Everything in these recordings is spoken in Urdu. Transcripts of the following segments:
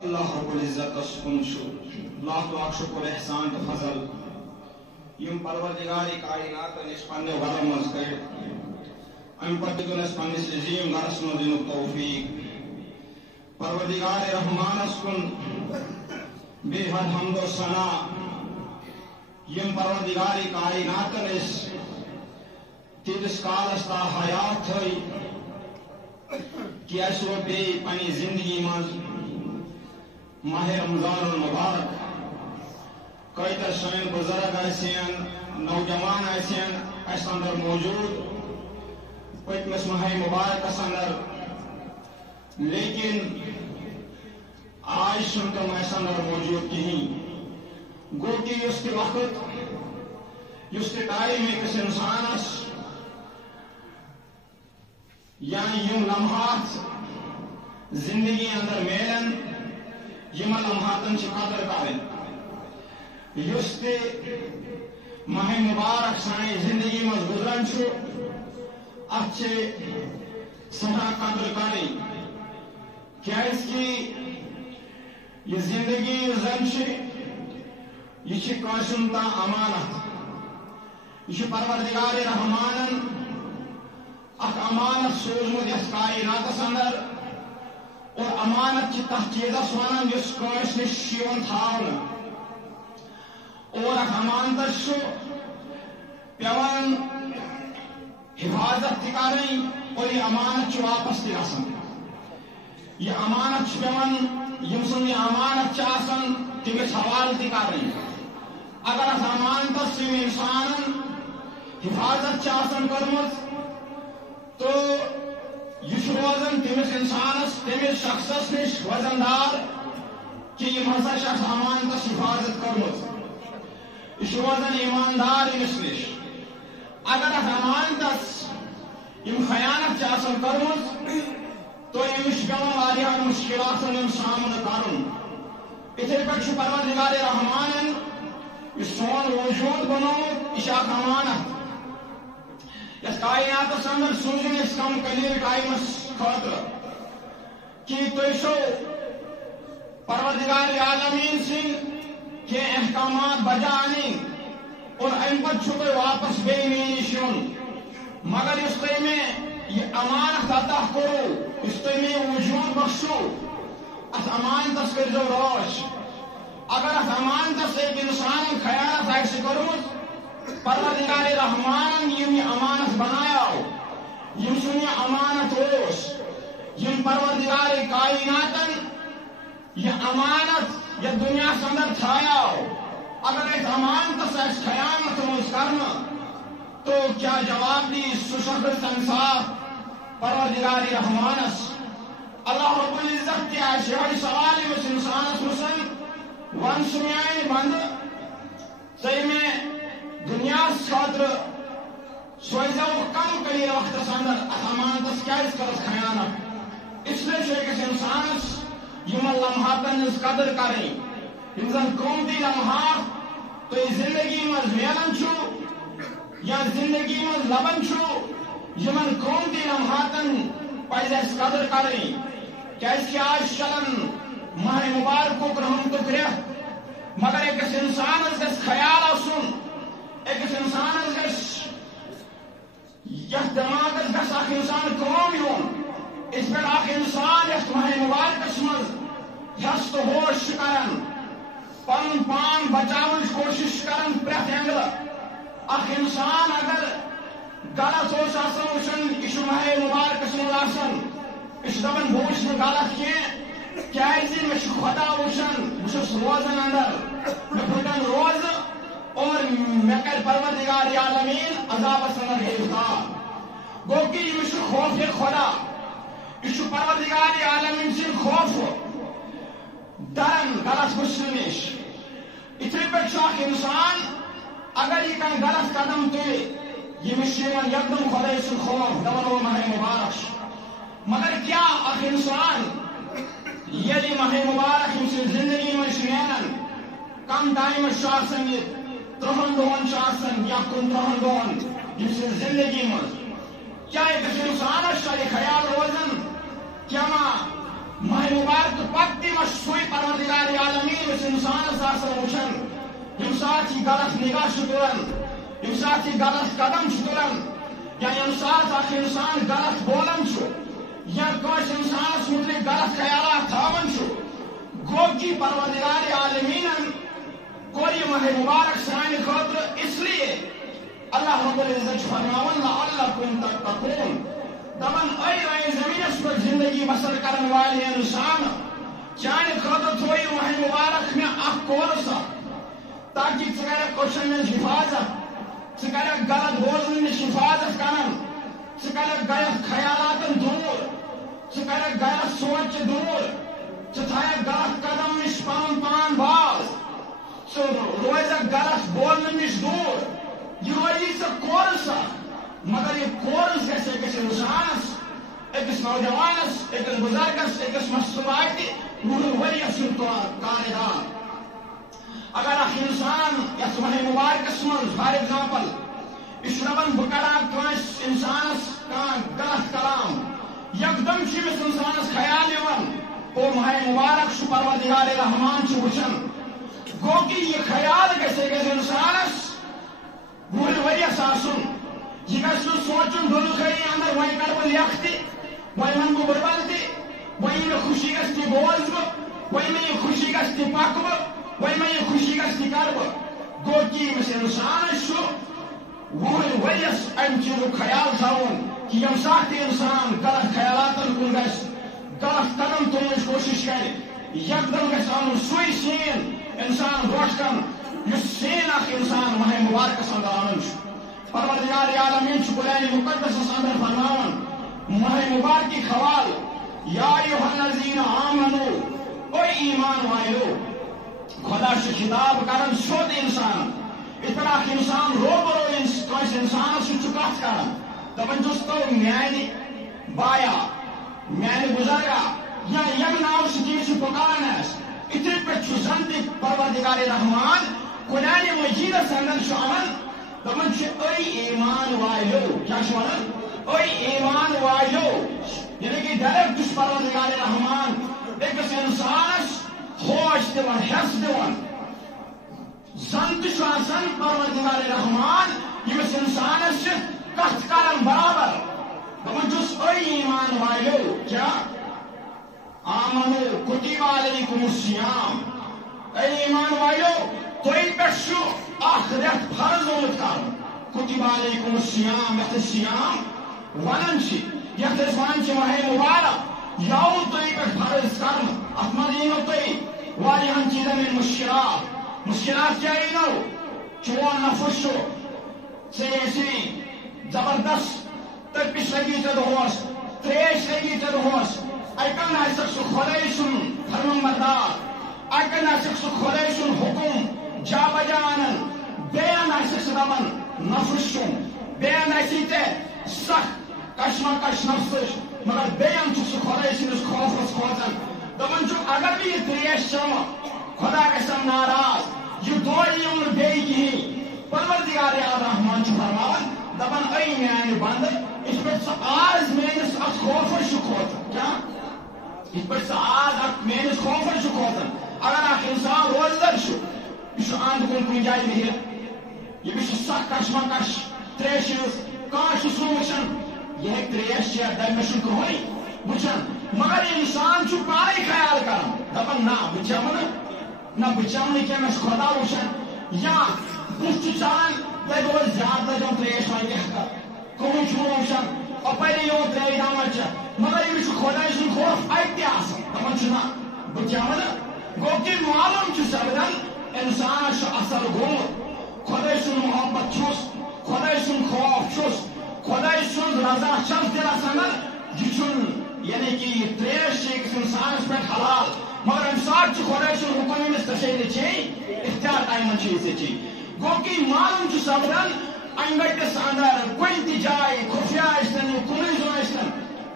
اللہ رب العزت کن لاکھ لاکھ شکر احسان تو فضل یم پروردگار کائنات اس پنہ ور مز کر ام پتہ دنس پنس عظیم گرس مز دن توفیق پروردگار رحمانس کن بے حد حمد و ثنا یم پروردگار کائنات اس تیس کالس تا حیات تھی کہ اس وہ بے پنی زندگی مز ماہ رمضان المبارک کئیتر سین بزرگ آسین نوجوان آسین اس اندر موجود پتمس ماہ مبارک اس اندر لیکن آج سنتم اس اندر موجود کہیں گو کہ اس کے وقت اس کے ٹائم ایک انسانس یعنی یم لمحات زندگی اندر میلن یمن لمحاتن چھ قدر کرن یس تہ ماہ مبارک سانی زندگی مز گزران چھ اتھ سٹھا قدر کرن کیاز کہ یہ زندگی زن یہ کٲنٛسہِ تا امانت یہ پروردگار رحمانن اخ امانت سوزمت یس کائناتس اندر اور امانت کی تہ چیزس ونان یس کٲنٛسہِ نش یوان تھاونہٕ اور اتھ امانتس پیوان حفاظت تہ کرٕنۍ اور یہ امانت واپس تہ گژھان یہ امانت پیوان یم سن یہ امانت آسان تمس حوالہ تہ کرٕنۍ اگر اتھ امانتس یم انسانن حفاظت آسان کٔرمٕژ تو یہ روزان تمس انسانس تمس شخصس نش وزندار کہ یم ہسا شخص امانتس حفاظت کرمت یہ روزان ایماندار امس نش اگر اتھ امانتس یم خیانت آسان کرمت تو امس پیوان واریاہن مشکلاتن ہند سامنہ کرن اتھے پٲٹھۍ چھُ پروردگار رحمانن یہ سون وجود بنومت یہ اکھ امانت یس کائناتس اندر سوزن اس کم قلیل ٹائمس خاطر کہ تھی چھو پروردگار عالمین سن کہ احکامات بجا ان اور ام پتہ چھو تھی واپس بے مے نش یون مگر اس تھی میں یہ امانت عطا کرو اس تھی میں وجود بخشو ات امانتس کرزو روش اگر ات امانتس ایک انسان خیانت آسہِ کٔرمٕژ پروردگار رحمانن یم امانت بنایا یم سن یہ امانت اوس یم پروردگار کائناتن یہ امانت یہ دنیا اندر تھایا اگر اس امانتس آسہِ خیانت مز کرنا تو کیا جواب دی سہ شخص انصاف پروردگار رحمانس اللہ رب العزت کیا یہ سوال امس انسانس وسن ون سمیان بند ژے میں دنیا خاطر سوزو کم قلیل وقت اندر ات امانتس کیاز کرس خیانت اس لیے ایکس انسانس یمن لمحاتن ہز قدر کریں یم زن قیمتی لمحات تو زندگی مز میلان یا زندگی مز لبان یمن قیمتی لمحاتن پزِ اسہِ قدر کریں کیاز کہ آج چلان ماہ مبارک رحمتک رٮ۪تھ مگر ایکس انسانس گژھِ خیال آسُن ایکس انسانس گژھِ یتھ دماغس گژھِ اکھ انسان کٲم یُن اس پٮ۪ٹھ اکھ انسان یتھ ماہ مبارکس منٛز ہٮ۪س تہٕ ہوش چھُ کران پنُن پان بچاونٕچ کوشش کران پرٛٮ۪تھ اینگلہٕ اکھ انسان اگر غلط اوس آسان وٕچھان یہِ چھُ ماہ مبارکس منٛز آسان یہِ چھُ دپان بہٕ وٕچھِ نہٕ غلط کینٛہہ کیازِ مےٚ چھُ خۄدا وٕچھان بہٕ چھُس روزان اندر مےٚ پھٕٹن روزٕ اور میں کر پروردگار عالمین عذابس اندر گرفتار گو کہ یہ خوف خدا یہ پروردگار عالمین سن خوف درن غلط وچھن نش اتھے پہ انسان اگر یہ کھانا غلط قدم تلے یمس یکدم خدا سن خوف دپان وہ ماہ مبارک مگر کیا اخ انسان یلی ماہ مبارک یم سن زندگی مز نیران کم ٹائمس یہ 30 دہن یا 15 دہن یم سن زندگی مز کیا ایک انسانس یہ خیال روزان کیا ماہ مبارک پتہ سوئی یمس انسانس آسان وچھان یم سات یہ غلط نگاہ تلان یم سات یہ غلط قدم تلان یا یم سات اخ انسان غلط بولان یا کس انسانس متعلق غلط خیالات تھاون گو کہ پروردگار عالمین کور یہ ماہ مبارک سانہ خاطر اس لیے اللہ رب العزت فرماون لعلکم تتقون دپان اے زمینس پر زندگی بسر کرن والے انسان چانہ خاطر تھویو ماہ مبارک میں اخ کورس تاکہ ژٕ کرکھ کوشن ہٕنٛز حفاظت ژٕ کرکھ غلط بوزنہٕ نش حفاظت کران ژٕ کرکھ غلط خیالاتن دور ژٕ کرکھ غلط سونچ دور ژٕ تھایکھ غلط قدم نش پنن پان باز ژٕ روزکھ غلط بولنہٕ نش دور یہ روزی ژےٚ کورس مگر یہ کورس گژھِ أکِس انسانس أکِس نوجوانس أکِس بزرگس أکِس مصروعاتہِ وُہُر ؤرۍیَس سُنٛد کارِدان اگر اخ انسان یس ماہ مبارکس من فار ایگزامپل یہ دپان بہ کرا کس انسانس کان غلط کلام یکدم امس انسانس خیال او ماہ مبارک پروردگار رحمان وچان گو کہ یہ خیال گھس انسانس وُہُر ؤرۍیَس آسُن یہ گھس نہٕ سونچُن دُلخٲری اندر وۄنۍ کر بہٕ لیکھٕ تہِ وۄنۍ ون بہٕ بُربل تہِ وۄنۍ مےٚ خوشی گژھِ تہِ بوزٕ بہٕ وۄنۍ مےٚ یہ خوشی گژھِ تہِ پکہٕ بہٕ وۄنۍ مےٚ یہ خوشی گژھِ تہِ کر بہٕ گوٚو کہ ییٚمِس انسانس وُہُر ؤرۍیَس امہِ چیٖزُک خیال تھاوُن کہ ییٚمہِ ساتہٕ تہِ انسان غلط خیالاتن کُن گژھِ غلط قدم تُلنٕچ کوشش کرِ یکدم گژھِ انُن سُے سین انسان برونٛٹھ کن یُس سین اخ انسان ماہ مبارکس اندر انان پروردگار عالمین قرآن مقدس اندر فرماون ماہ مبارکی خوال یا ایھا الذین آمنوا اے ایمان والو خدا سے خطاب کرن سیود انسان اس پر اخ انسان روبرو کس انسانس سۭتۍ چھُ کتھ کران دپان چھُس تو میانہِ بایا میانہِ بزرگا یا یم ناو سۭتۍ چھُ پکاران اسہِ اتھے پٲٹھۍ چھُ زن تہِ پروردگار رحمان قرآن مجیدس اندر چھُ انان دپان چھُ اے ایمان والو کیا چھُ ونان اے ایمان والو یعنی کہ ڈائریکٹ چھُ پروردگار رحمان أکِس انسانس ہوش دِوان حٮ۪س دِوان زن تہِ چھُ آسان پروردگار رحمان ییٚمِس انسانس چھِ کتھ کران برابر دپان چھُس اے ایمان والو کیا آمنو کتب علیکم الصیام اے ایمان والو تۄہہِ پٮ۪ٹھ چھُ اکھ رٮ۪تھ فرض آمُت کرُن کتب علیکم الصیام یتھ سیام ونان چھِ یتھ أسۍ ونان چھِ ماہ مبارک یہِ آوُ تۄہہِ پٮ۪ٹھ فرض کرنہٕ اتھ منٛز یِنو تۄہہِ واریاہن چیٖزن ہٕنٛدۍ مشکلات کیٛاہ یِنو چون نفس چھُ ژےٚ ٲسی زبردست تٔپِس لگی ژےٚ دۄہس تریش لگی ژےٚ دۄہس اکن آسکھ سُہ خۄداے سُنٛد فرمان بردار اکن آسکھ سُہ خۄداے سُنٛد حُکم جا بجا انان بیٚیہِ آسکھ سُہ دپان نفس چھُم بیٚیہِ آسی ژےٚ سخ کشمکش نفسٕچ مگر بیٚیہِ چھُکھ سُہ خۄداے سٕنٛدِس خوفس کھوژان دپان چھُکھ اگر بہٕ یہِ تریش چٮ۪مہٕ خدا گژھم ناراض یہ دور یِم نہٕ بیٚیہِ کِہیٖنۍ پروردگار رحمان چھُ فرماوان دپان اے میانہِ بنٛدٕ یِتھ پٲٹھۍ ژٕ آز میٲنِس اتھ خوفس چھُ کھوژان کیٛاہ یِتھ پٲٹھۍ ژٕ آز اتھ میٲنِس خوفس چھُ کھوژان اگر اکھ انسان روزدر چھُ یہِ چھُ اند کُن کُنہِ جایہِ بِہِتھ ییٚمِس چھُ سخ کشمکش تریشہِ ہٕنٛز کانٛہہ چھُس نہٕ وٕچھان یہِ ہیٚکہِ تریش چٮ۪تھ دپہِ مےٚ چھُنہٕ کٕہٕنۍ وٕچھان مگر انسان چھُ پانے خیال کران دپان نہ بہٕ چٮ۪مہٕ نہٕ نہ بہٕ چٮ۪مہٕ نہٕ کینٛہہ مےٚ چھُ خۄدا وٕچھان یا بُتھ چھُ ژلان تۄہہِ گوٚو زیادٕ لجان تریش وۄنۍ کیٛاہ کرٕ کٕہٕنۍ چھُنہٕ وٕچھان اپٲری یِوان تریش دامت چٮ۪تھ مگر أمِس چھُ خۄداے سُنٛد خوف اَتہِ تہِ آسان دپان چھُ نہ بہٕ چٮ۪مہٕ نہٕ گوٚو کہِ معلوٗم چھُ سپدان انسانس چھُ اثر گوٚمُت خۄداے سُنٛد محبت چھُس خۄداے سُنٛد خوف چھُس خۄداے سُنٛد رضا چھس دِلس اندر یہِ چھُنہٕ یعنی کہ یہ تریش چھِ أکِس انسانس پٮ۪ٹھ حلال مگر امہِ ساتہٕ چھُ خۄداے سُنٛد حُکم أمِس ژےٚ چھے نہٕ چیٚنۍ اختیار ٹایمن چھِ یہِ ژےٚ چیٚنۍ گوٚو کہِ معلوٗم چھُ سپدان انگٹس اندر کُنہِ تہِ جایہِ خُفیہ ٲسۍتن کُنُے زوٚن ٲسۍتن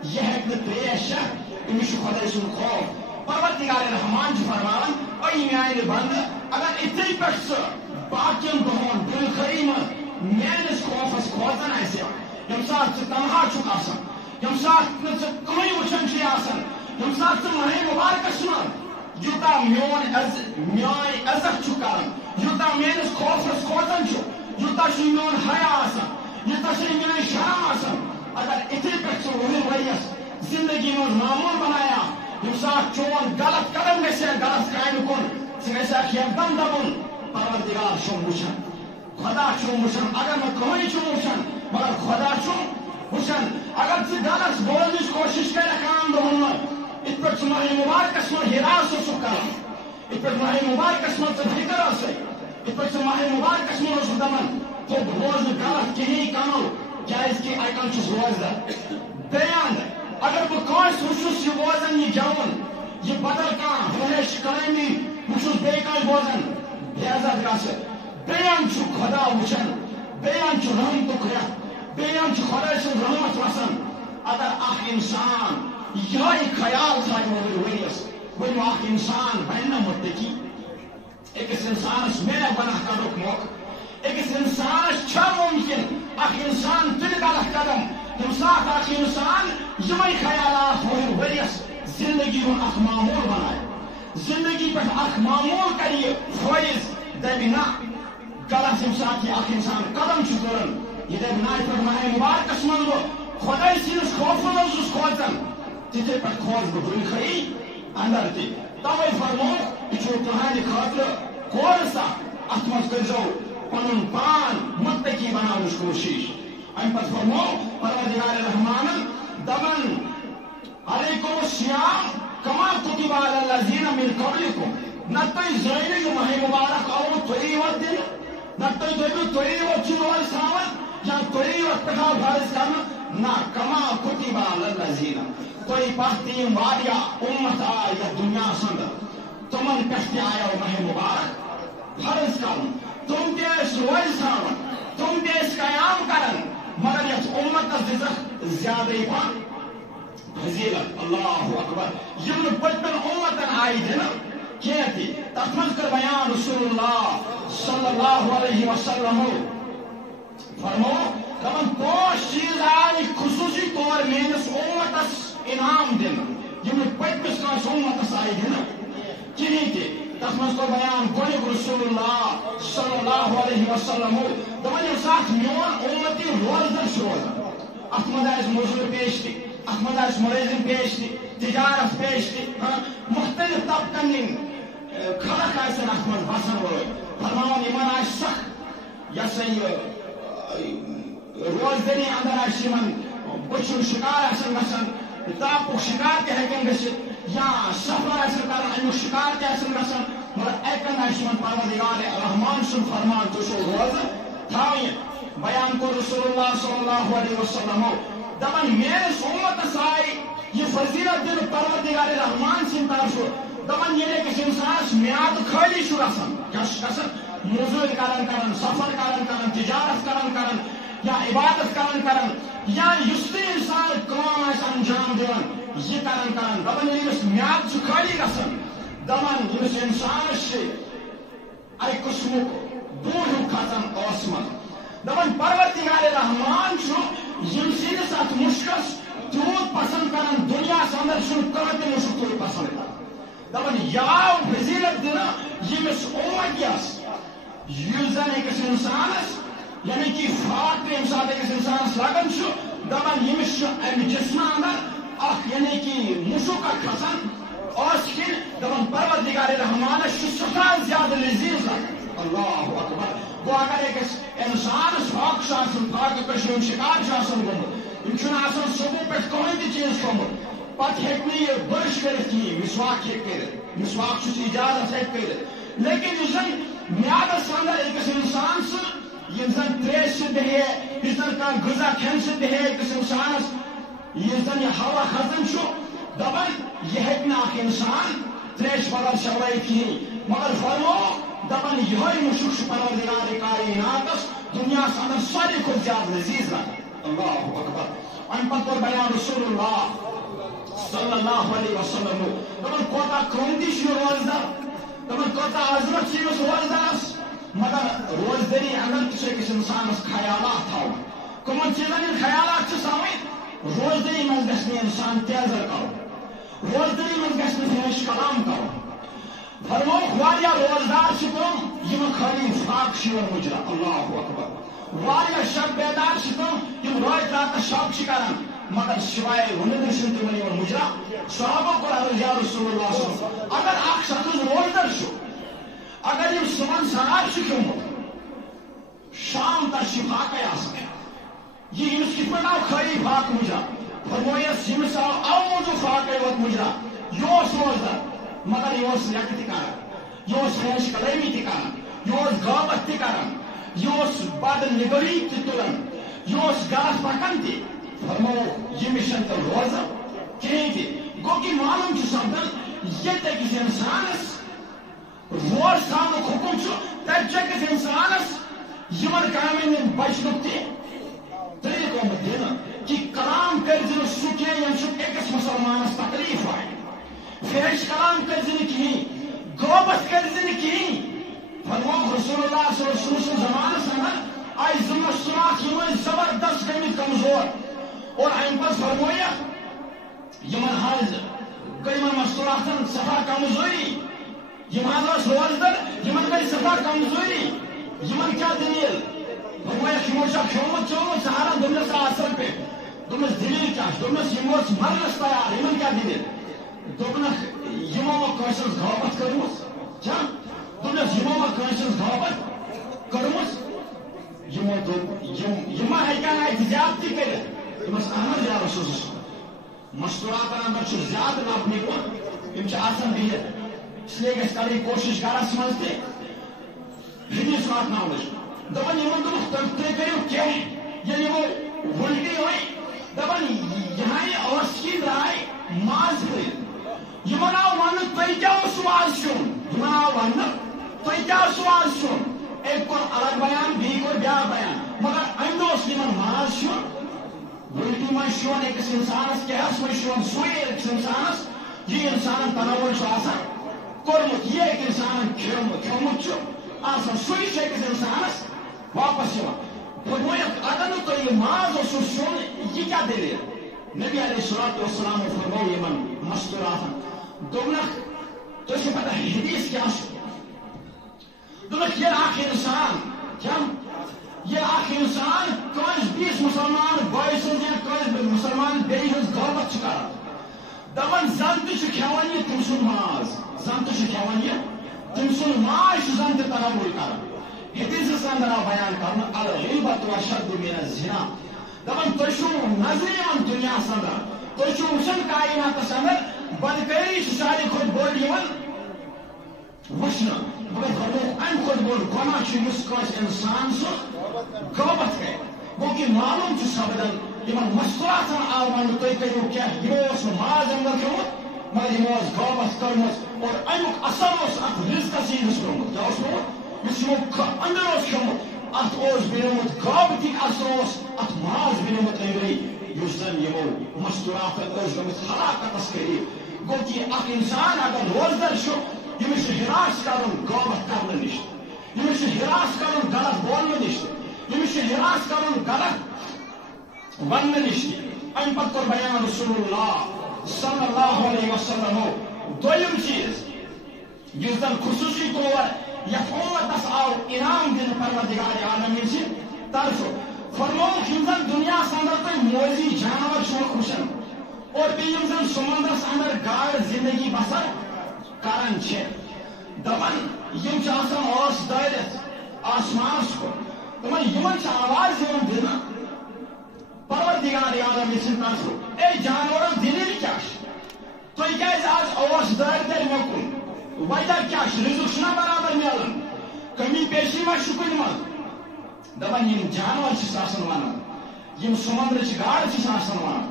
یہِ ہیٚکہِ نہٕ تریش چٮ۪تھ أمِس چھُ خۄداے سُنٛد خوف پروردگار رحمان چھُ فرماوان اے میانہِ بنٛدٕ اگر یِتھٕے پٲٹھۍ ژٕ باقین دۄہن دِلخٲری منٛز میٲنِس خوفس کھوژان آسہِ ییٚمہِ ساتہٕ ژٕ تنہا چھُکھ آسان ییٚمہِ ساتہٕ نہٕ ژٕ کٕہٕنۍ وٕچھان چھُے آسان ییٚمہِ ساتہٕ ژٕ ماہ مبارکس منٛز یوتا میون عزت کران یوتا میانس خوفس کھوژان یوتا میون حیا آسان یوتا میون شرم آسان اگر اتھے پہ ورس زندگی من معمول بنایا یم سات چون غلط قدم گھس غلط کامہ کن سہ گھس دم دبن پروردگار چھم وچھان خدا چھم وچھان اگر نہ کہانی چھم وچھان مگر خدا چھم وچھان اگر ژٕ غلط بولنٕچ کوشش کرکھ عام دۄہن منٛز ات پہ ماہ مبارکس من ہراس کران ات پہ ماہ مبارکس من فکر ات پہ ماہ مبارکس من دپان تھوپ روز غلط کہین کمل کیازکہ اتن چھس روزدار بیان اگر بہ کانس وچھس یہ بوزان یہ گیون یہ بدل کان فحش کلامی بہس بی کان بوزان بے عزت گھس بیان خدا وچھان بیان رحمتک رٮ۪تھ بیان خدا سن رحمت وسان اگر اخ انسان یہ خیال تھاو ورس ون اخ انسان بننا متقی اکس انسانس ملے گناہ کرنک موقع اکس انسانس ممکن اخ انسان تل غلط قدم تم سات اخ انسان یمے خیالات ورس زندگی ہن اخ معمول بنائے زندگی پہ اخ معمول کر فائز دپہ نا غلط یم سات یہ اخ انسان قدم کران یہ دپہ نا پہ ماہ مبارکس من خدا سندس خوف مز کھوژان تتھے پہ کھوژ بہ دنیا خی اندر تہ توے فرمو یہ تہندِ خاطر کورس ات مز کرزو پن پان متقی بناونٕچ کوشش ام پتہ فرمو پروردگار رحمان دپان علیکم الصیام کما کتب علی الذین من قبلکم نہ تُہۍ زٲنِو یہ ماہ مبارک آو تۄہی یوت دِنہٕ نہ تُہۍ دٔپِو تۄہی یوت چھُ روزٕ تھاوان یا تۄہی یوت پٮ۪ٹھ آو فرض کرنہٕ نہ کما کتب علی الذین تۄہہِ پتھ تہِ یِم واریاہ اُمت آے یتھ دُنیاہس انٛدر تِمن پٮ۪ٹھ تہِ آیو ماہ مبارک فرض کرنہٕ تِم تہِ ٲسۍ روزٕ تھاوان تِم تہِ ٲسۍ قیام کران مگر یتھ اُمتس دِژکھ زیادٕے پہن فضیلت اللہ اکبر یم نہٕ پٔتمٮ۪ن اُمتن آیہِ دِنہٕ کینٛہہ تہِ تتھ منٛز کٔر بیان رسول اللہ صلی اللہ علیہ وسلم فرمو دپان پانٛژھ چیٖز آیہِ خصوٗصی طور میٲنِس اُمتس انعام دِنہٕ یم نہٕ پٔتمِس کٲنٛسہِ اُمتس آیہِ دِنہٕ کِہیٖنۍ تہِ تتھ منٛز کوٚر بیان گۄڈنیُک رسول اللہ صلی اللہ علیہ وسلم دپان ییٚمہِ ساتہٕ میون اُمت یہِ روزدر چھُ روزان اتھ منٛز آسہِ موٚزوٗر پیش تہِ اتھ منٛز آسہِ مُلٲزِم پیش تہِ تجارت پیش تہِ مختلف طبقن ہٕنٛدۍ خلق آسن اتھ منٛز بسن وٲلۍ فرماوان یمن آسہِ سخ یہ سا یہ روزدری اندر آسہِ یمن بچن شکار آسن گژھان تاپُک شکار تہِ ہیٚکن گٔژھِتھ یا سفر آسن کران امیُک شکار تہِ آسن گژھان مگر اکن آسہِ یمن پروردگار رحمان سُنٛد فرمان تُہۍ چھِو روزٕ تھاوٕنۍ بیان کوٚر رسول اللہ صلی اللہ علیہ وسلم دپان میٲنِس اُمتس آیہِ یہ فضیلت دِنہٕ پروردگار رحمان سٕنٛدِ طرفہٕ دپان ییٚلہِ أکِس اِنسانس میادٕ خٲلی چھُ گژھان کیٛاہ چھُ گژھان موٚزوٗرۍ کران سفر کران تجارت کران یا عبادت کران یا یُس تہِ اِنسان کٲم آسہِ انجام دِوان یہِ کران دپان ییٚلہِ أمِس میادٕ چھُ خٲلی گژھان دپان ییٚمِس اِنسانس چھِ اکہِ قٕسمُک دوٗر ہیوٗ کھسان ٲسہٕ منٛز دپان پروردگار رحمان چھُ ییٚمہِ سٕنٛدِس اتھ مُشکس تیوٗت پسند کران دُنیاہس اندر چھُنہٕ کانٛہہ تہِ مُشک تیوٗت پسند کران دپان یہِ آو فضیلت دِنہٕ ییٚمِس اُمت یس یُس زن أکِس اِنسانس یعنی کہ فاق ییٚمہِ ساتہٕ أکِس اِنسانس لگان چھُ دپان ییٚمِس چھُ امہِ جسمہٕ اندر اکھ یعنی کہ مُشک اکھ کھسان ٲسہٕ کِنۍ دپان پروردگار رحمانس چھُ سٮ۪ٹھاہ زیادٕ لذیذ لگان اللہ اکبر گوٚو اگر أکِس اِنسانس فاق چھُ آسان فاقہٕ پٮ۪ٹھ یِم شکار چھُ آسان گوٚمُت یِم چھُنہٕ آسان صبح پٮ۪ٹھ کٕہٕنۍ تہِ چیٖز کھوٚمُت پتہٕ ہیٚکہِ نہٕ یہِ برش کٔرِتھ کِہیٖنۍ مسواک ہیٚکہِ کٔرِتھ مسواک چھُس اجازت ہیٚکہِ کٔرِتھ لیکن یُس زن میادس اندر أکِس اِنسان سُنٛد یِم زن تریش سۭتۍ بیہے یُس زن کانٛہہ غذا کھٮ۪نہٕ سۭتۍ بیہے أکِس اِنسانس یُس زن یہِ ہوا کھسان چھُ دپان یہِ ہیٚکہِ نہٕ اکھ اِنسان تریش بغٲر شرٲیِتھ کِہیٖنۍ مگر فرمو دپان یِہوے مُشک چھُ پروردگار کائناتس دُنیاہس اندر ساروی کھۄتہٕ زیادٕ لذیذ لگان اللہ اکبر امہِ پتہٕ کوٚر بیان رسول اللہ صلی اللہ علیہ وسلم دپان کوتاہ قۭمتی چھُ یہِ روزدر دپان کوتاہ عظمت چھِ أمِس روزدرس مگر روزدری اندر تہِ چھُ أکِس اِنسانس خیالات تھاوان کٕمن چیٖزن ہٕنٛدۍ خیالات چھِ تھاوٕنۍ روزدری منٛز گژھِ نہٕ اِنسان تیزر کرُن روزدری منٛز گژھِ نہٕ فحش کلام کرُن فرموک واریاہ روزدار چھ تم یم خالی فاق شیون مجرا اللہ اکبر واریاہ شب بیدار چھ تم یم روز رات شب چھ کران مگر سوائے ونن چھن تمن یون مجرا صحابہ کو عرض یا رسول اللہ صلی اللہ علیہ وسلم اگر اکھ شخص روزدار چھ اگر یم صبح سہار چھ کھیومت شام تا فاقے آسان یہ امس کت پہ آو خالی فاق مجرا فرمویس یمس آو موضوع فاقے وت مجرا یہ روزدار مگر یہ ریک تک یہ خیش کلامی تک یہ غابت تک یہ بد نگری تلان یہ گرس پکان تہ فرمو یہ مشن تو روزہ کہیں تہ گو کہ معلوم سپدان یہ أکس انسانس روز تھان حکم تب أکس انسانس یمن کامن بچنک تہ طریقہ آمت دن کہ کلام کرزن سہ کی یم أکس مسلمانس تکلیف آئے فحش کلام کرزن کہیں غوبت کرزن کہیں فرمو رسول اللہ صلی اللہ علیہ وسلم زمانس اندر آئی مستورات یمن زبردست گمت کمزور اور ام پس فرمویا یمن حاض گئی مستوراتن سفا کمزوری یم حض روزدر یمن گئی سفا کمزوری یمن کیا دلیل فرمویا یمو کھیومت چومت سہارن دمس اثر پہ دمس دلیل کیا دمس یم مرنس تیار یمن کیا دلیل دوپنک یمو کٲنٛسہِ غابت کٔرمٕژ کیا دوپنس یمو کٲنٛسہِ غابت کٔرمٕژ یمو دوٚپ یِم ہیٚکن اتہِ زیادتی کٔرِتھ دوٚپمس اہن یا رسول مستوراتن اندر چھُ زیادٕ لبنہٕ یِوان یِم چھِ آسان بِہِتھ اسلیے گژھِ کرٕنۍ کوٗشِش گرس منٛز تہِ حدیث واتناونٕچ دپان یِمن دوٚپُکھ تُہۍ کٔرِو کینٛہہ ییٚلہِ یِمو وُلٹی ہوے دپان یہاں ٲس کی درٛاے ماز کٔرِتھ یمن آو ون تُہۍ کیٛاہ اوسوٕ آز سیُن یمن آو ون تُہۍ کیٛاہ اوسوٕ آز سیُن أکۍ کوٚر الگ بیان بیٚیہِ کوٚر بیٛاکھ بیان مگر امہِ دۄہ اوس یمن ماز سیُن وُلٹی منٛز شیون أکِس انسانس کیٛاہس منٛز شیون سُے أکِس انسانس یہِ انسانن تنوُر چھُ آسان کوٚرمُت یہِ أکۍ انسانن کھیوٚمُت چھُ آسان سُے چھُ أکِس انسانس واپس یِوان فرمویکھ اگر نہٕ تۄہہِ یہِ ماز اوسوٕ سیُن یہِ کیٛاہ دٔلیٖل نبی علیہ الصلوۃ والسلام فرمو یمن مستوراتن دوپنکھ تۄہہِ چھو پتہ حدیث کیٛاہ چھُ دوپنکھ ییٚلہِ اکھ انسان کیا ییٚلہِ اکھ انسان کٲنٛسہِ بیٚیِس مسلمان بٲے سٕنٛز یا کٲنٛسہِ مسلمان بیٚیہِ ہٕنٛز غٲبت چھُ کران دپان زن تہِ چھُ کھٮ۪وان یہِ تٔمۍ سُنٛد ماز زن تہِ چھُ کھٮ۪وان یہِ تٔمۍ سُنٛد ماز چھُ زن تہِ تنوُر کران حدیثس اندر آو بیان کرنہٕ الغیبۃ اشد من الزنا دپان تُہۍ چھُو نظرِ یِوان دُنیاہس اندر تُہۍ چھُو وٕچھان کایناتس اندر بدکٲری چھِ ساروی کھۄتہٕ بوٚڑ یِوان وٕچھنہٕ مگر فرموکھ امہِ کھۄتہٕ بوٚڑ گۄناہ چھُ یُس کٲنٛسہِ انسان سُہ غٲبت کرِ گوٚو کہِ معلوم چھُ سپدان یمن مستوراتن آو وننہٕ تُہۍ کٔرِو کیٛاہ یمو اوس نہٕ ماز اندر کھیوٚمُت مگر یمو ٲس غٲبت کٔرمٕژ اور امیُک اثر اوس اتھ رزقس یِہنٛدِس پیوٚمُت کیٛاہ اوس پیوٚمُت یُس یمو اندر اوس کھیوٚمُت اتھ اوس بنیومُت غٲبتٕکۍ اثر اوس اتھ ماز بنیومُت أنٛدری یُس زن یمو مستوراتن ٲسۍ گٔمٕتۍ ہلاکتس قریٖب گوٚو کہِ اکھ انسان اگر روزدر چھُ یمس چھُ ہراس کرُن غٲبت کرنہٕ نِش یمس چھُ ہراس کرُن غلط بولنہٕ نِش یمس چھُ ہراس کرُن غلط وننہٕ نِش امہِ پتہٕ کوٚر بیان رسول اللہ صلی اللہ علیہ وسلمو دوٚیِم چیٖز یُس زن خصوٗصی طور یتھ اُمتس آو انعام دِنہٕ پروردگار عالمیٖن سٕنٛدِ طرفہٕ فرمووُکھ یِم زن دُنیاہس اندر تُہۍ موزی جانور چھِوٕ وٕچھان اور بیٚیہِ یِم زن سمندرس اندر گاڈٕ زندگی بسر کران چھِ دپان یِم چھِ آسان ٲس دٲرِتھ آسمانس کُن دپان یِمن چھِ آواز یِوان دِنہٕ پروردگار عالمیٖن سٕنٛدِ طرفہٕ اے جانورو دلیٖل کیٛاہ چھِ تُہۍ کیٛازِ آز ٲس دٲرِتھ مےٚ کُن وجہ کیٛاہ چھُ رزق چھُنہ برابر میلان کمی پیشی ما چھُ کُنہِ منٛز دپان یِم جانور چھِس آسان ونان یِم سمندرٕچ گاڈٕ چھِس آسان ونان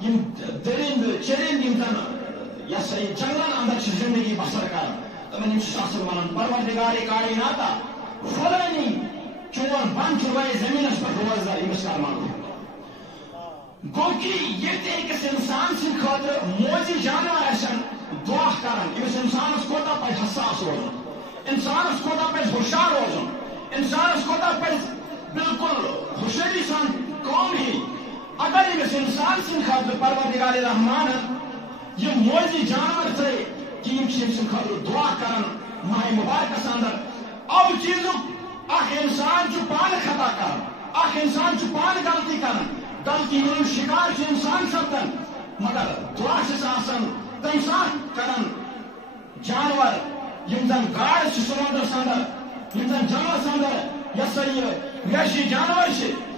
یِم دٔرِنٛدٕ چٔرِنٛدٕ یِم زن یہ سا یہ جنگلن اندر چھِ زندگی بسر کران دپان یِم چھِ آسان ونان پروردگار کائناتا فلانی چون بن چھُ روزِ زمیٖنس پٮ۪ٹھ روزدار ییٚمِس کر مانو گوٚو کہِ ییٚتہِ أکِس انسان سٕنٛدِ خٲطرٕ موزی جانور آسن دعا کران أمِس انسانس کوتاہ پزِ حساس روزُن انسانس کوتاہ پزِ ہوشیار روزُن انسانس کوتاہ پزِ بالکل ہوشیاری سان کٲم ہیٚنۍ اگر أمِس انسان سٕنٛدِ خٲطرٕ پروردگار رحمانن یہ موزی جانور تھے کہ یم چھ خاطر دعا کران مبارکس اندر اب چیز اخ انسان پان خطا کر اخ انسان پان غلطی کر غلطی ہند شکار انسان سپدان مگر دعا آسان تمہ سات کران جانور یم زن گاڑ سمندرس اندر یم زن جنگلس اندر یہ سا یہ وحشی جانور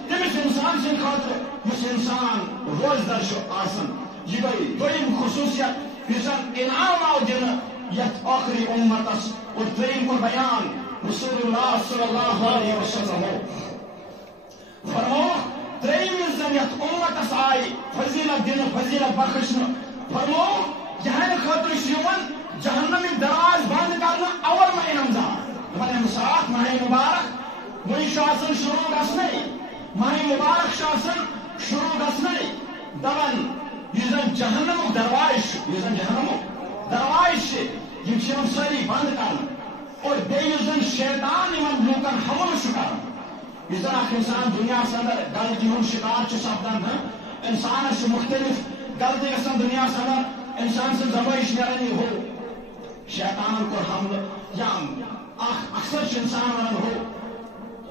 تمس انسان سند خاطر اس انسان روزدر آسان یہ گئی دویم خصوصیت اس انعام آو دن یت آخری امتس اور دویم کو بیان رسول اللہ صلی اللہ علیہ وسلم فرمو تریم زن یت امتس آئی فضیلت دن فضیلت بخشن فرمو جہن خاطر شیون جہنم دراز بند کرنا اور میں رمضان من سات ماہ مبارک وہی شاسن شروع گسنے ماہ مبارک شاسن شروع گسنے دون یہ جہنم دروائش یہ جہنم دروائش یہ ساری بند کرنا اور بیان شیطان ان لوکن حمل کر یہ اخ انسان دنیا اندر غلطی ہند شکار سپدان انسان مختلف غلطی گھان دنیا اندر انسان سن زبائش نیران یہ ہو شیطان کور حمل یا اکثر انسان ونان ہو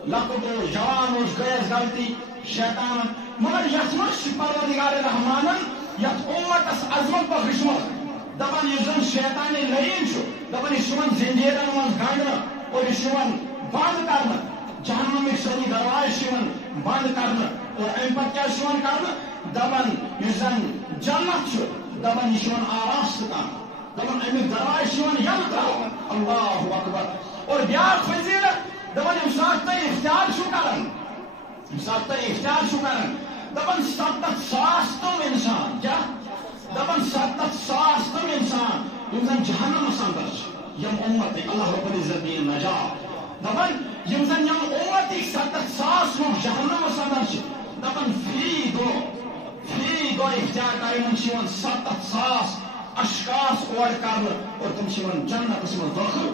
لکٹ جوان گیس غلطی شیطان مگر یت مز پروردگار رحمانن یت امتس عظمت بخشمت دپان یہ زن شیطان لعین دپان یہ زنجیرن من گنڈن اور یہ بند کرنا جہنم ساری دروائز بند کرنا اور ام پتہ کیا کرنا دپان یہ زن جنت دپان یہ آراست کرنا دپان امیک دروائز یل تراؤن اللہ اکبر اور بیاکھ فضیلت دپان یم سات تھی اختیار کران یم سات تھی اختیار کران دپان 70,000 تم انسان کیا دپان 70,000 تم انسان یم زن جہنمس اندر یم امت اللہ رب العزت دین نجات دپان یم زن یم امت 70,000 لوگ جہنمس اندر دپان فی دو اختیار کران 70,000 اشخاص اور کرنا اور تم جنت من داخل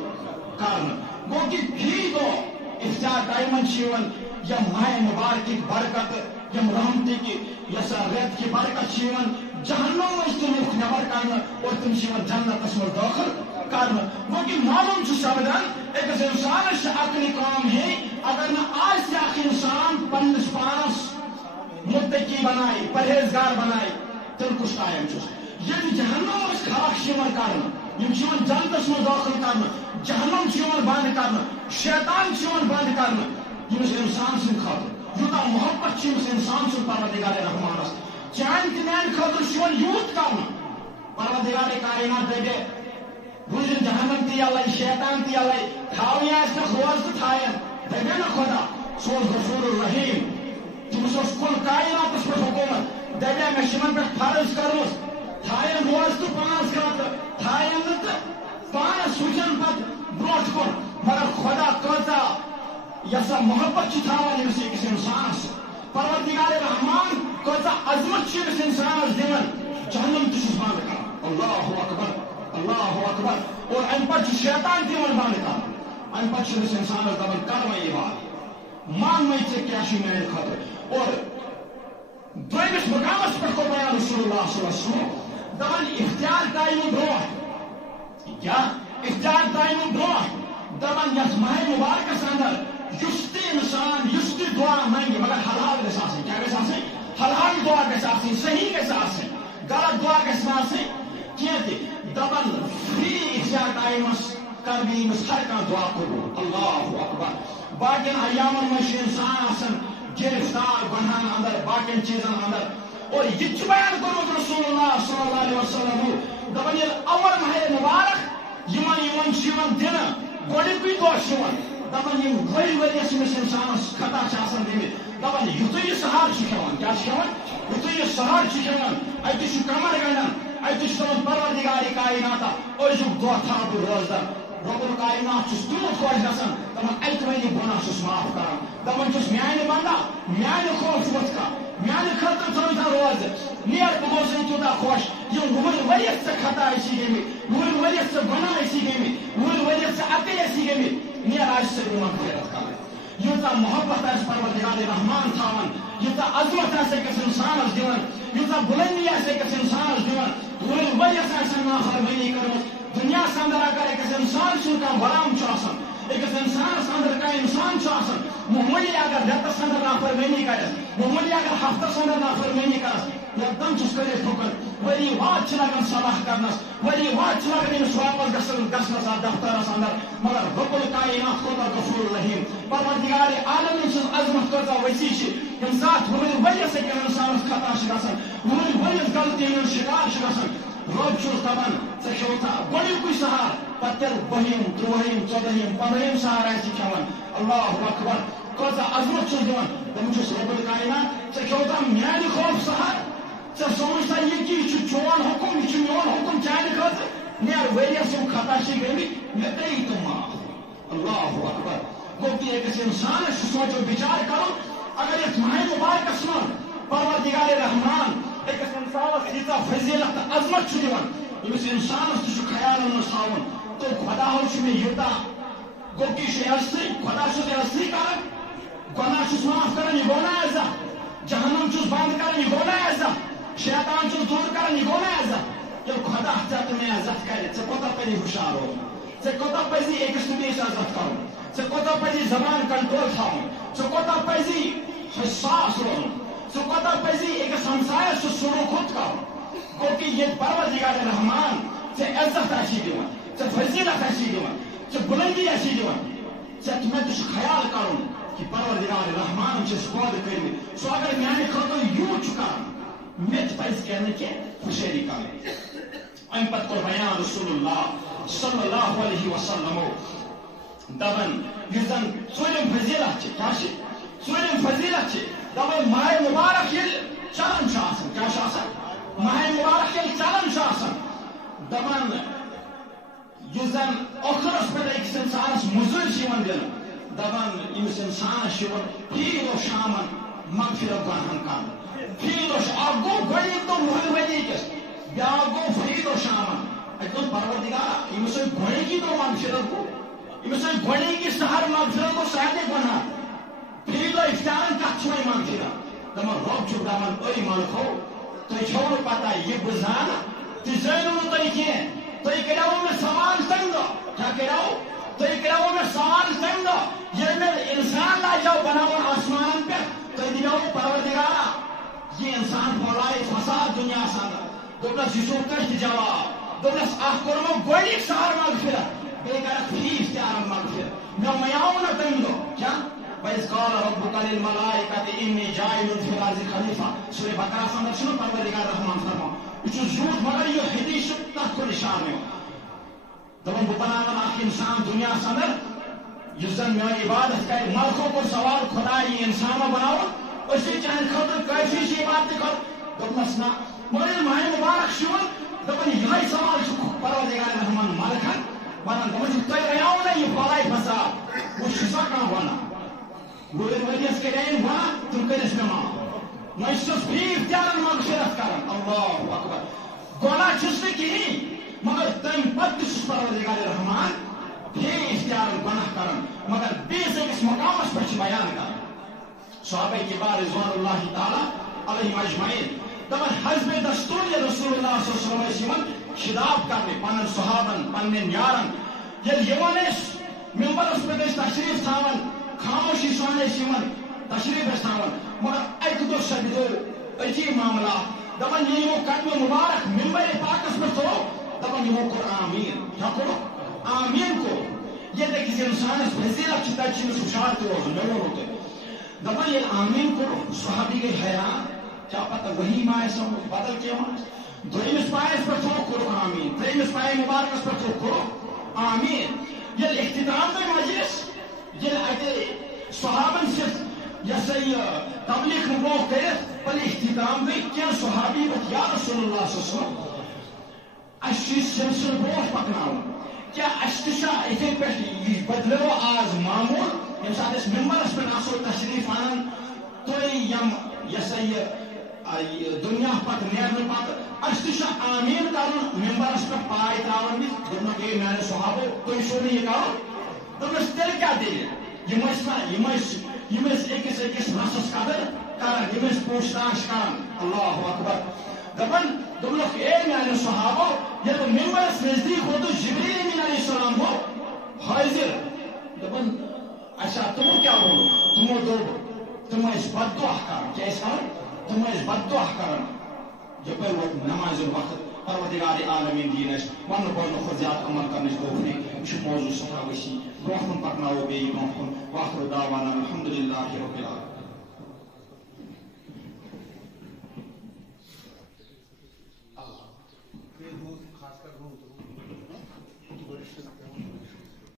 کرنا گو کہ فی دو اختیار ٹائمن یم ماہ مبارک برکت یم رحمتی کی یس ریت کی برکت جہنم مز تم نبر کرنا اور تم جنت من داخل کرنا گو کہ معلوم سپدان اکس انسانس عقلی کام ہے اگر نہ انسان پنس پانس متقی بنائے پرہیزگار بنائے تیل کس ٹائم یہ جہنم خاک کرنا جنتس من داخل کرنا جہنم بند کرنا شیطان بند کرنا یمس انسان سند خاطر یوتہ محبت انسان سند پروردگار رحمانس چان تہ میان خاطر یوت کرنا پروردگار کائنات دپے روزن جہنم تہ یلے شیطان تہ یلے تھاونی آسہ روز تہ تھاین دپے نا خدا سہ غفور الرحیم تمس کل کائناتس پہ حکومت دپے مے پہ فرض کرمس تھاین روز تو 5 خاطر تھاین تو پانس وچن پہ بروٹ کن مگر خدا کتا یسا محبت تھوان امس اکس انسانس پروردگار رحمان کتا عظمت امس انسانس دان جہنم تس بند کر اللہ اکبر اللہ اکبر اور ام پہ شیطان تہ بند کر ام پہ امس انسانس دپان کر وے یہ بات مان وے ے کیا میانہ خاطر اور دویمس مقامس پہ کو بیان رسول اللہ صلی اللہ علیہ وسلم دپان اختیار ٹائم برو کیا اختیار ٹائم برو دپان یس ماہ مبارکس اندر اس انسان اس دعا منگہ مگر حلال گھس آسن کیا گھس آسن حلال دعا گھس آسن صحیح گھس آسن غلط دعا گھس آسن کی دپان فری اختیار ٹائمس کر بیمس ہر کھانا دعا قبول اللہ اکبر باقین ایامن مز انسان آسن گرفتار گناہن اندر باقین چیزن اندر اور یہ بیان کورمت رسول اللہ صلی اللہ علیہ وسلم دپان یل اول ماہ مبارک یمن دن گوڑنکے دہ دپان یم ؤری ؤریس امس انسانس خطا دمت دپان یتھے یہ سہار کھیوان کیا کھیوان یتھے یہ سہار کھیوان اتہ کمر گنڈان اتہ تمن پروردگار کائنات أزیُک دۄہ تھاو بہٕ روزدار رب الکائنات تیوٗت خۄش گژھان دپان اکہِ ؤری گۄناہ چھُس معاف کران دپان چھُس میانہِ بندا میانہِ خوف وٕچھ کانٛہہ میانہِ خٲطرٕ تھٲوِتھ روزٕ نیر بہٕ گوٚژھ تیوٗتاہ خۄش یِم وُہٕرۍ ؤرِیس ژےٚ خطا ٲسی گٔمٕتۍ وُہٕرۍ ؤرِیس ژےٚ گۄناہ ٲسی گٔمٕتۍ وُہٕرۍ ؤرِیس ژےٚ عقل ٲسی گٔمٕتۍ نیر آسہِ ژےٚ میون خیرت کرٕنۍ یوٗتاہ محبت آسہِ پروردگار رحمان تھاوان یوٗتاہ عظمت آسہِ أکِس انسانس دِوان یوٗتاہ بُلندی آسہِ أکِس انسانس دِوان وُہٕرۍ ؤرِیس آسن نافرمٲنی کٔرمٕژ دنیا اندر اگر ایک انسان سن کا غلام چاسن ایک انسان اندر کا انسان چاسن معمولی اگر رتس اندر نافرمانی کرس معمولی اگر ہفتس اندر نافرمانی کرس یکدم چھس کرے ٹھکر وری وات لگان صلاح کرنس وری وات لگان امس واپس گژھنس دفترس اندر مگر رب الکائنات خدا غفور رحیم پروردگار عالم سن عظمت کۭژاہ وسیع چھِ ییٚمہِ ساتہٕ ؤریس أکِس اِنسانس خطا چھِ گژھان ؤریس غلطی ہُنٛد شِکار چھِ گژھان رب چھُس دپان ژےٚ کھیوتھا گۄڈنیُکُے سہار پتہٕ تیٚلہِ بٔہِم ترٛوہِم ژۄدہِم پنٛدہِم سہار آسہِ کھٮ۪وان اللہ اکبر کۭژاہ عظمت چھُس دِوان دپان چھُس رب الکائنات ژےٚ کھیوتھا میانہِ خوف سہار ژےٚ سمجھتا یہ کہ یہ چون حکم یہ میون حکم چانہِ خٲطرٕ نیر ؤریس یِم خطا چھِ گٔمٕتۍ مےٚ کٔرِو تِم معاف اللہ اکبر گوٚو کہ أکِس اِنسانس چھُ سونٛچُن بِچارٕ کرُن اگر یتھ ماہِ مبارکس منٛز پروردگار رحمان أکِس انسانس ییٖژاہ فضیلت تہٕ عظمت چھُ دِوان ییٚمِس انسانس تہِ چھُ خیال منٛز تھاوُن تہٕ خدا ہو چھُ مےٚ یوٗتاہ گوٚو کہ یہِ چھُ عزتٕے خدا چھُس عزتٕے کران گۄناہ چھُس معاف کران یہِ گوٚو نا عزت جہنم چھُس بنٛد کران یہِ گوٚو نا عزت شیطان چھُس دوٗر کران یہِ گوٚو نا عزت ییٚلہِ خدا ژےٚ تہٕ مےٚ عزت کرِ ژےٚ کوتاہ پزی ہُشار روزُن ژےٚ کوتاہ پزی أکِس تہٕ بیٚیِس عزت کرُن ژےٚ کوتاہ پزی زبان کنٹرول تھاوُن ژےٚ کوتاہ پزی حساس روزُن ژےٚ کوتاہ پزی أکِس ہمسایس چھُ سلوٗک ہُتھ کرُن گوٚو کہ ییٚتہِ پروردگار رحمان ژےٚ عزت آسی دِوان ژےٚ فضیلت آسی دِوان ژےٚ بُلندی آسی دِوان ژےٚ تہٕ مےٚ تہِ چھُ خیال کرُن کہ پروردگار رحمان چھِ اَسہِ پٲدٕ کٔرمٕتۍ سُہ اگر میانہِ خٲطرٕ یوٗت چھُ کران مےٚ تہِ پزِ کینٛہہ نہ کینٛہہ خوشٲلی کرٕنۍ امہِ پتہٕ کوٚر بیان رسول اللہ صلی اللہ علیہ وسلمو دپان یُس زن ژوٗرِم فضیلت چھِ کیٛاہ چھِ ژوٗرِم فضیلت چھِ دپان ماہِ مبارک ییٚلہِ چلان چھُ آسان کیٛاہ چھُ آسان ماہِ مبارک ییٚلہِ چلان چھُ آسان دپان یُس زن ٲخرس پٮ۪ٹھ أکِس انسانس مُزوٗرۍ چھِ یِوان دِنہٕ دپان ییٚمِس انسانس چھِ یِوان فی دۄہ شامن مغفرت گۄنہن کرنہٕ فی دۄہ اکھ گوٚو گۄڈنیُک دۄہ وُہرِ ؤری کِس بیاکھ گوٚو فی دۄہ شامن اَتہِ دوٚپ پروردگار ییٚمِس وۄنۍ گۄڈنِکی دۄہ مغفرت گوٚو ییٚمِس وۄنۍ گۄڈنِکی سہر مغفرت گوٚو سُہ ہٮ۪کہِ گۄناہ فی دۄہ اِفتارن کتھ چھِ وۄنۍ مغفرت دپان رۄب چھُکھ دپان أے ملکو تۄہہِ چھو نہٕ پتہ یہِ بہٕ زانہٕ تہِ زٲنِو نہٕ تُہۍ کینٛہہ تُہۍ کریاوُ مےٚ سوال تمہِ دۄہ کیٛاہ کریاوُ تُہۍ کریاوُ مےٚ سوال تمہِ دۄہ ییٚلہِ مےٚ انسان لاجاو بناوُن آسمانن پٮ۪ٹھ تُہۍ دِیاوُ پروردگارا یہ انسان پھولایہِ فساد دُنیاہس اندر دوٚپنس یہِ چھُو کٔٹھۍ جواب دوٚپنس اکھ کوٚرمو گۄڈنِچ سہر مغفرت بیٚیہِ کرکھ فی اختیارن مغفرت مےٚ مَیاوُ نہٕ تمہِ دۄہ کیٛاہ وَإِذْ قَالَ رَبُّكَ لِلْمَلَائِكَةِ إِنِّي جَاعِلٌ فِي الْأَرْضِ خَلِيفَةً سورہ بقرہس اندر چھُنہٕ پروردگار رحمان فرماوان یہ چھُ زیوٗٹھ مگر یہِ حدیث چھُ تتھ کُن اِشارٕ یِوان دپان بہٕ بناون اکھ انسان دُنیاہس اندر یُس زن میٲنۍ عبادت کرِ ملکو کوٚر سوال خدا یہِ انسان ما بناوُن أسۍ چھِ چانہِ خٲطرٕ کٲفی چھِ عبادتہِ خٲطرٕ دوٚپنس نہ مگر ییٚلہِ ماہِ مبارک چھُ یِوان دپان یِہوٚے سوال چھُ پروردگار رحمان ملکن ونان دپان چھِ تۄہہِ رَیاوُ نا یہِ پھۄلایہِ فساد وۄنۍ چھُ سا کانٛہہ ونان وُہرِ ؤرِیس کریایم گۄناہ تِم کٔرِس مےٚ معاف وۄنۍ چھُس فی اختیارن مغفرت کران اللہ اکبر گۄناہ چھُس نہٕ کِہیٖنۍ مگر تمہِ پتہٕ تہِ چھُس پروردگار رحمان فی اختیارن گۄناہ کران مگر بیٚیِس أکِس مقامس پٮ۪ٹھ چھِ بیان کران صحابہ کبار رضوان اللہ تعالیٰ علیہم اجمعین دپان حزب دستور رسول اللہ صلی اللہ علیہ وسلم ٲسۍ یِوان خطاب کرنہِ پننٮ۪ن صحابن پننٮ۪ن یارن ییٚلہِ یِوان ٲسۍ ممبرس پٮ۪ٹھ ٲسۍ تشریٖف تھاوان خاموشی سان ٲسۍ یِوان تشریٖف ٲسۍ تھاوان مگر اکہِ دۄہ سپدیو عجیب معاملات دپان ییٚلہِ یِمو قدمہِ مُبارک ممبرِ پاکس پٮ۪ٹھ تھوٚو دپان یِمو کوٚر آمیٖن کیٛاہ کوٚرُکھ آمیٖن کوٚر ییٚتہِ أکِس انسانس فضیلت چھِ تتہِ چھِ أمِس ہُشار تہِ روزُن مےٚ ووٚنوٕ تۄہہِ دپان ییٚلہِ آمیٖن کوٚرُکھ صحابی گٔے حیران کیٛاہ پتہ ؤہی ما آسہِ آمُت بدل کینٛہہ ما آسہِ دوٚیمِس پایس پٮ۪ٹھ تھوٚوُکھ کوٚرُکھ آمیٖن ترٛیٚیمِس پایہِ مُبارکس پٮ۪ٹھ تھوٚوُکھ کوٚرُکھ آمیٖن ییٚلہِ اختتام گٔے مجلس ییٚلہِ اَتہِ صحابن سۭتۍ یہِ ہسا یہِ تبلیغ برونٛہہ کٔرِتھ پتہٕ اختتام گٔے کینٛہہ صحابی پتہٕ یا رسول اللہ صلی اللہ علیہ وسلم اَسہِ چھُ یہِ سلسلہٕ برونٛٹھ پکناوُن کیٛاہ اَسہِ تہِ چھا یِتھے پٲٹھۍ یہِ بدلیو آز معموٗل ییٚمہِ ساتہٕ أسۍ ممبرس پٮ۪ٹھ آسو تشریٖف انان تُہۍ یِم یہِ ہسا یہِ دُنیا پتہٕ نیرنہٕ پتہٕ اَسہِ تہِ چھُ آمیٖن کرُن ممبرس پٮ۪ٹھ پاے تراوان وِزِ دوٚپنکھ ہے میانیو صحابو تُہۍ چھُو نہٕ یہِ کرُن دوٚپنس تیٚلہِ کیٛاہ دٔلیٖل یِم ٲسۍ أکِس أکِس رسس قدر کران یِم ٲسۍ پوٗچھ تاش کران اللہ اکبر دپان دوٚپنکھ اے میانیو صحابو جب ممبرس نزدیک ہو تو جبریل امین علیہ السلام کو حاضر دپن اچھا تمو کیا بولو تمو دوب تم اس بد دعا کرن کیا اس کرن تم اس بد دعا کرن جب وقت نماز الوقت پروردگار عالمین دینش ون بولن خود زیادہ عمل کرنش دوفنی موضوع سٹھا وسی برہم پکناو بی برہم واخر دعوانا الحمدللہ رب العالمین.